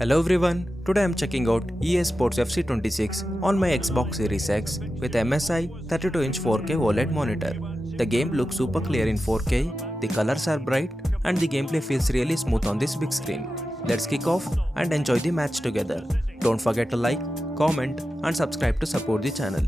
Hello everyone, today I'm checking out EA Sports FC 26 on my Xbox Series X with MSI 32-inch 4K OLED monitor. The game looks super clear in 4K, the colors are bright and the gameplay feels really smooth on this big screen. Let's kick off and enjoy the match together. Don't forget to like, comment and subscribe to support the channel.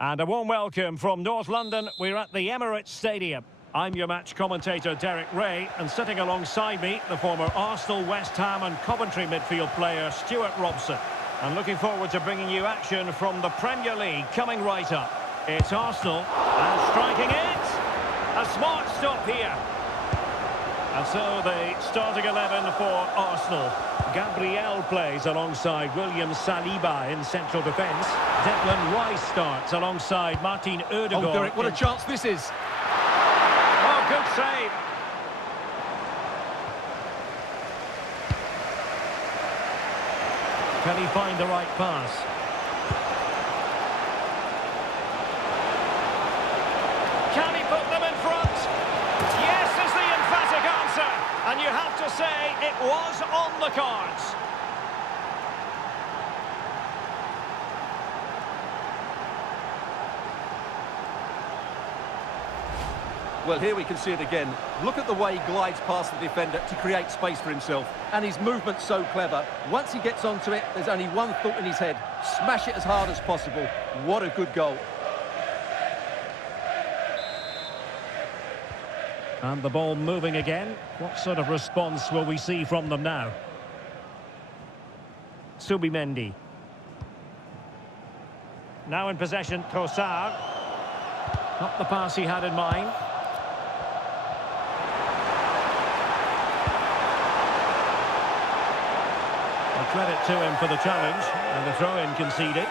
And a warm welcome from North London. We're at the Emirates Stadium. I'm your match commentator Derek Ray, and sitting alongside me, the former Arsenal, West Ham and Coventry midfield player Stuart Robson. And looking forward to bringing you action from the Premier League coming right up. It's Arsenal, and striking it! A smart stop here. And so the starting 11 for Arsenal. Gabriel plays alongside William Saliba in central defence. Declan Rice starts alongside Martin Ødegaard. Oh, Derek, what a chance this is. Oh, good save. Can he find the right pass? Can he put them in front? Yes is the emphatic answer. And you have to say it was on the cards. Well, here we can see it again. Look at the way he glides past the defender to create space for himself. And his movement's so clever. Once he gets onto it, there's only one thought in his head. Smash it as hard as possible. What a good goal. And the ball moving again. What sort of response will we see from them now? Subimendi. Now in possession, Trossard. Not the pass he had in mind. Credit to him for the challenge, and the throw-in conceded.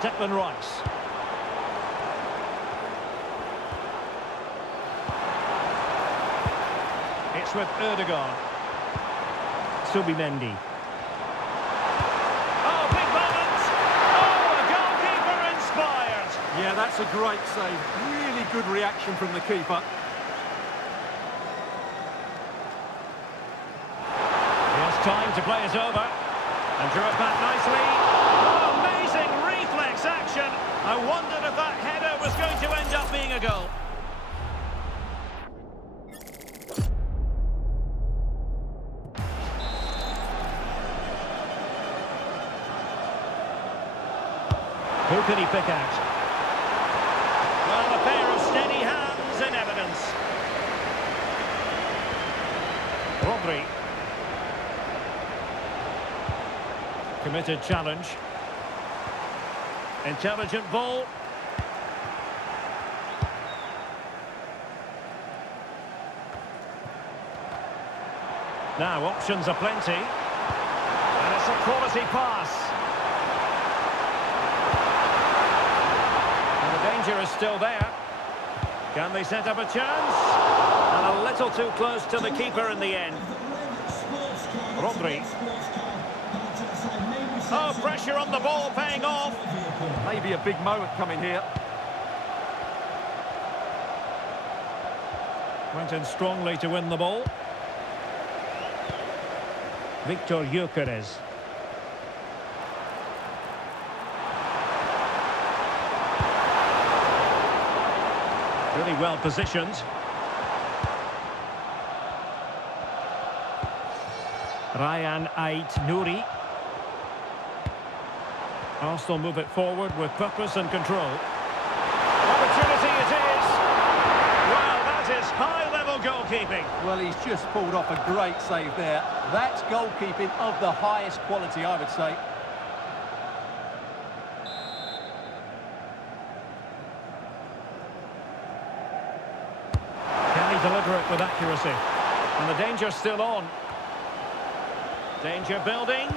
Declan Rice. It's with Ødegaard. Subimendi. Oh, big moment! Oh, a goalkeeper inspired! Yeah, that's a great save. Really good reaction from the keeper. Time to play it over, and drew it back nicely. Oh, amazing reflex action. I wondered if that header was going to end up being a goal. Who can he pick out? Well, a pair of steady hands in evidence. Rodri. Committed challenge. Intelligent ball. Now options are plenty. And it's a quality pass. And the danger is still there. Can they set up a chance? And a little too close to the keeper in the end. Rodri. Oh, pressure on the ball paying off. Maybe a big moment coming here. Went in strongly to win the ball. Victor Gyökeres. Really well positioned. Ryan Ait-Nouri. Arsenal move it forward with purpose and control. Opportunity it is. Well, that is high-level goalkeeping. Well, he's just pulled off a great save there. That's goalkeeping of the highest quality, I would say. Can he deliver it with accuracy? And the danger's still on. Danger building.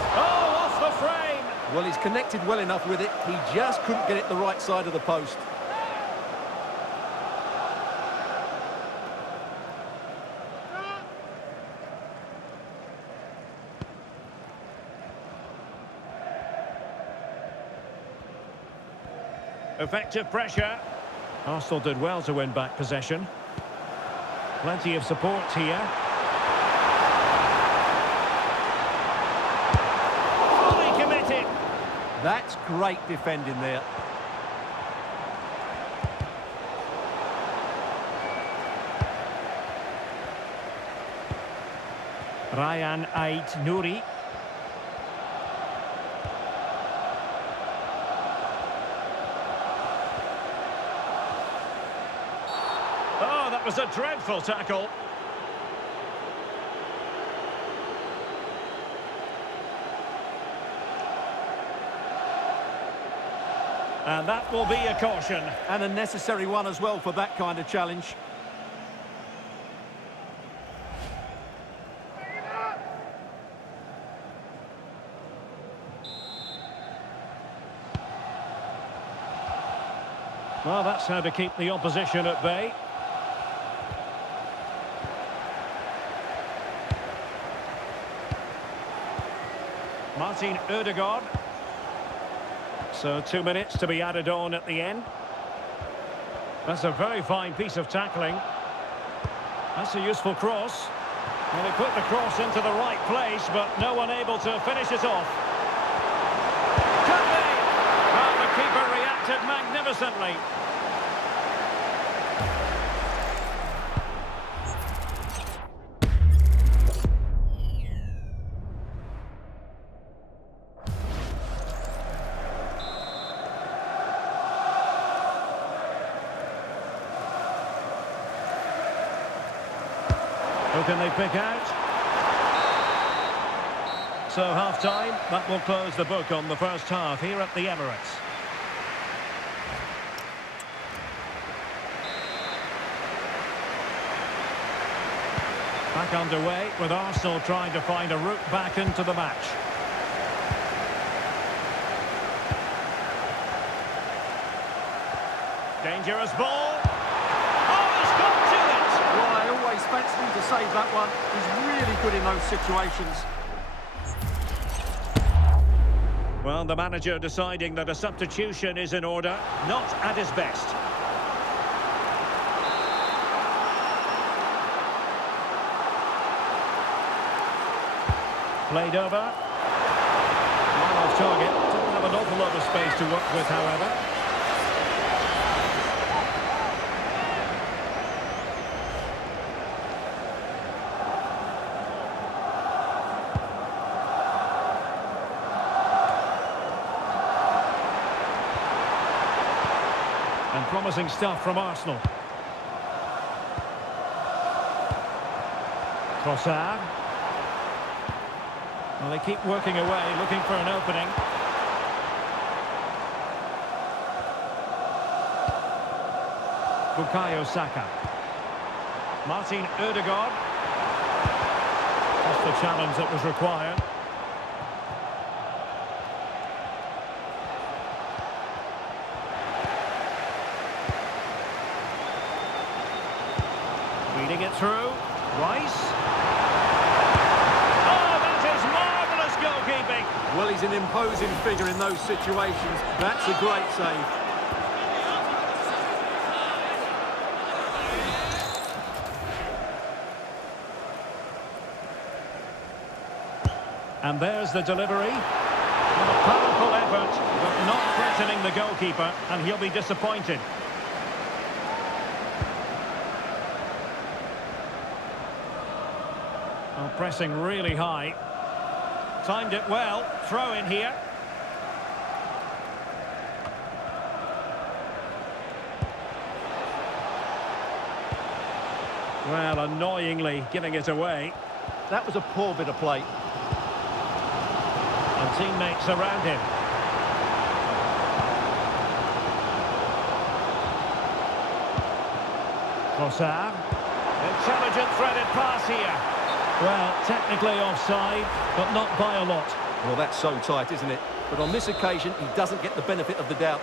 Oh, off the frame! Well, he's connected well enough with it. He just couldn't get it the right side of the post. Effective pressure. Arsenal did well to win back possession. Plenty of support here. Fully committed. That's great defending there. Ryan Ait-Nouri. Oh, that was a dreadful tackle. And that will be a caution. And a necessary one as well for that kind of challenge. Well, that's how to keep the opposition at bay. Martin Ødegaard. So 2 minutes to be added on at the end. That's a very fine piece of tackling. That's a useful cross. Well, he put the cross into the right place, but no one able to finish it off. Could be! Well, the keeper reacted magnificently. Who can they pick out? So half-time, that will close the book on the first half here at the Emirates. Back underway with Arsenal trying to find a route back into the match. Dangerous ball. Oh, he's got to it! Well, I always fancy him to save that one. He's really good in those situations. Well, the manager deciding that a substitution is in order, not at his best. Played over. One off target. Didn't have an awful lot of space to work with, however. And promising stuff from Arsenal. Trossard. Well, they keep working away, looking for an opening. Bukayo Saka. Martin Ødegaard. Just the challenge that was required. Feeding it through. Rice. Well, he's an imposing figure in those situations. That's a great save. And there's the delivery. A powerful effort, but not threatening the goalkeeper, and he'll be disappointed. Well, pressing really high. Timed it well. Throw in here. Well, annoyingly giving it away. That was a poor bit of play. And teammates around him. Trossard. Intelligent threaded pass here. Well, technically offside, but not by a lot. Well, that's so tight, isn't it? But on this occasion, he doesn't get the benefit of the doubt.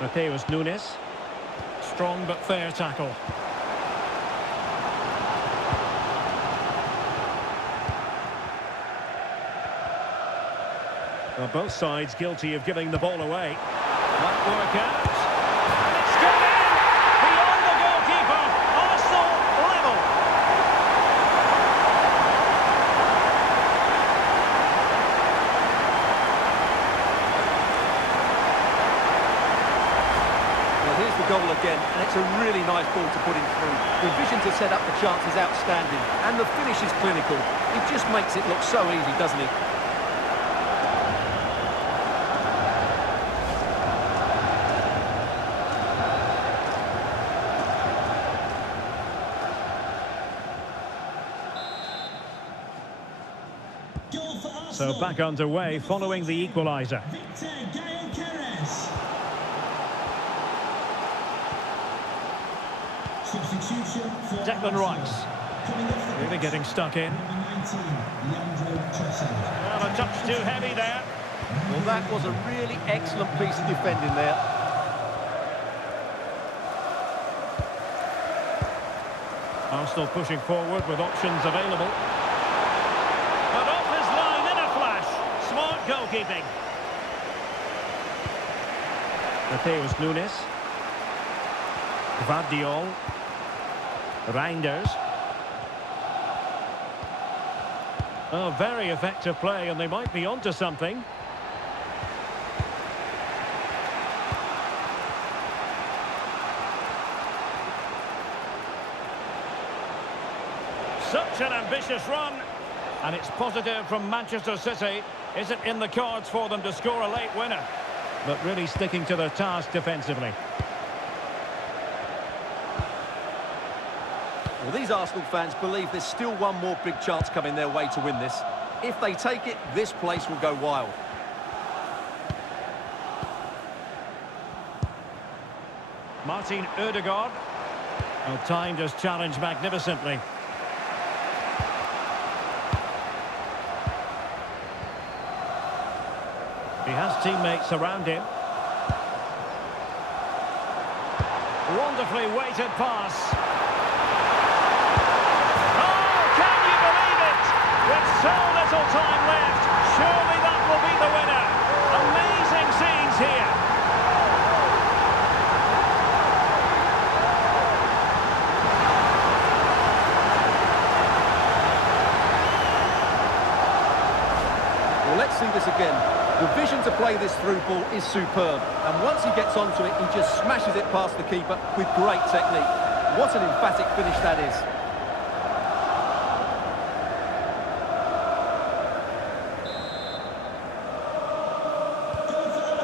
Mateus Nunes. Strong but fair tackle. Well, both sides guilty of giving the ball away. Might work out. And it's gone in! Beyond the goalkeeper. Arsenal level. Well, here's the goal again, and it's a really nice ball to put him through. The vision to set up the chance is outstanding, and the finish is clinical. It just makes it look so easy, doesn't it? So back underway following the equaliser. Declan Rice. Really getting stuck in. Well, a touch too heavy there. Well, that was a really excellent piece of defending there. Arsenal pushing forward with options available. But off his line in a flash. Smart goalkeeping. Mateus Nunes. Vardiol. Reinders. Oh, very effective play, and they might be onto something. Such an ambitious run, and it's positive from Manchester City. Is it in the cards for them to score a late winner? But really sticking to their task defensively. Well, these Arsenal fans believe there's still one more big chance coming their way to win this. If they take it, this place will go wild. Martin Ødegaard. Well, timed his challenge magnificently. He has teammates around him. Wonderfully weighted pass. With so little time left, surely that will be the winner. Amazing scenes here. Well, let's see this again. The vision to play this through ball is superb, and once he gets onto it, he just smashes it past the keeper with great technique. What an emphatic finish that is.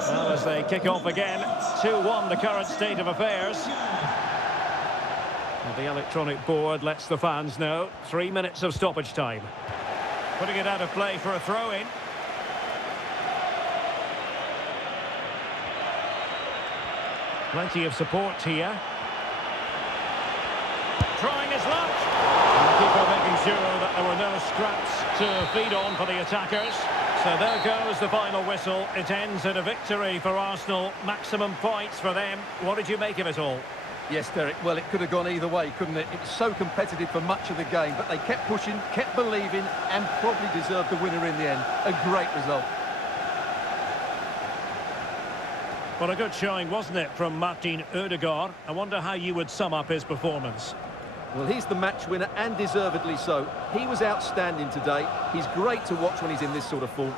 Well, as they kick off again, 2-1 the current state of affairs. And the electronic board lets the fans know 3 minutes of stoppage time. Putting it out of play for a throw-in. Plenty of support here. Trying his luck. And the keeper making sure that there were no scraps to feed on for the attackers. So there goes the final whistle. It ends in a victory for Arsenal. Maximum points for them. What did you make of it all? Yes, Derek, well, it could have gone either way, couldn't it? It was so competitive for much of the game, but they kept pushing, kept believing, and probably deserved the winner in the end. A great result. Well, a good showing, wasn't it, from Martin Ødegaard? I wonder how you would sum up his performance. Well, he's the match winner, and deservedly so. He was outstanding today. He's great to watch when he's in this sort of form.